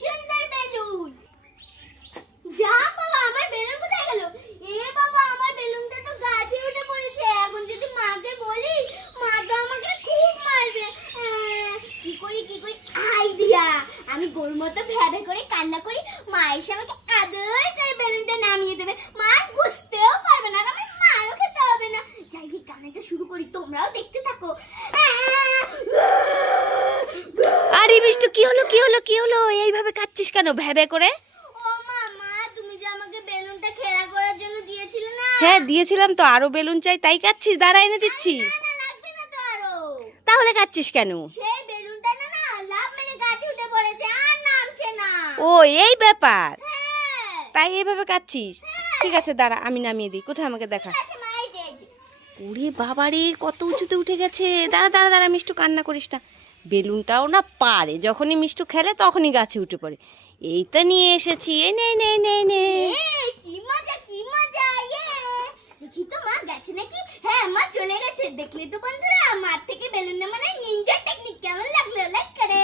সুন্দর বেলুন। যা বাবা, আমার বেলুন কোথায় গেল? এ বাবা, আমার বেলুনটা তো গাছে উঠে পড়েছে। এখন যদি মাকে বলি, মা তো আমাকে খুব মারবে। কি করি আইডিয়া। আমি গরুর মতো ভ্যাবে করে কান্না করি, মা এসে আমাকে আদর করে বেলুনটা নামিয়ে দেবে। মা বুঝতেও পারবে না, আমি মারও খেতে হবে না। যাই গিয়ে কান্নাটা শুরু করি, তোমরাও দেখতে থাকো। আরে মিষ্টু, কি হলো কি হলো কি হলো? এইভাবে কাচ্ছিস কেন ভ্যাবে করে? ও মা, তুমি যে আমাকে বেলুনটা খেলা করার জন্য দিয়েছিলে না? হ্যাঁ দিয়েছিলাম তো, আরো বেলুন চাই তাই কাচ্ছিস? দাঁড়া এনে দিচ্ছি। না না, লাগবে না তো আরো। তাহলে কাচ্ছিস কেন? সেই বেলুনটা না না লাফ মেরে গাছে উঠে পড়েছে, আর নামছে না। ও এই ব্যাপার, হ্যাঁ তাই এইভাবে কাচ্ছিস? ঠিক আছে দাঁড়া, আমি নামিয়ে দিই। কোথায় আমাকে দেখা। আচ্ছা মা, এই যে। ওরে বাবারে, কত উঁচুতে উঠে গেছে। দাঁড়া দাঁড়া দাঁড়া মিষ্টু, কান্না করিস না। বেলুনটাও না পারে, যখনই মিষ্টু খেলে তখনই গাছে উঠে পড়ে। এই তো নিয়ে এসেছি, এই নে নে নে নে। কি মজা কি মজা, দেখি তো মা গেছে নাকি। হ্যাঁ মা চলে গেছে। দেখলে তো বন্ধুরা, মার থেকে বেলুন নামানোর নিনজা টেকনিক কেমন লাগলো? লাইক করে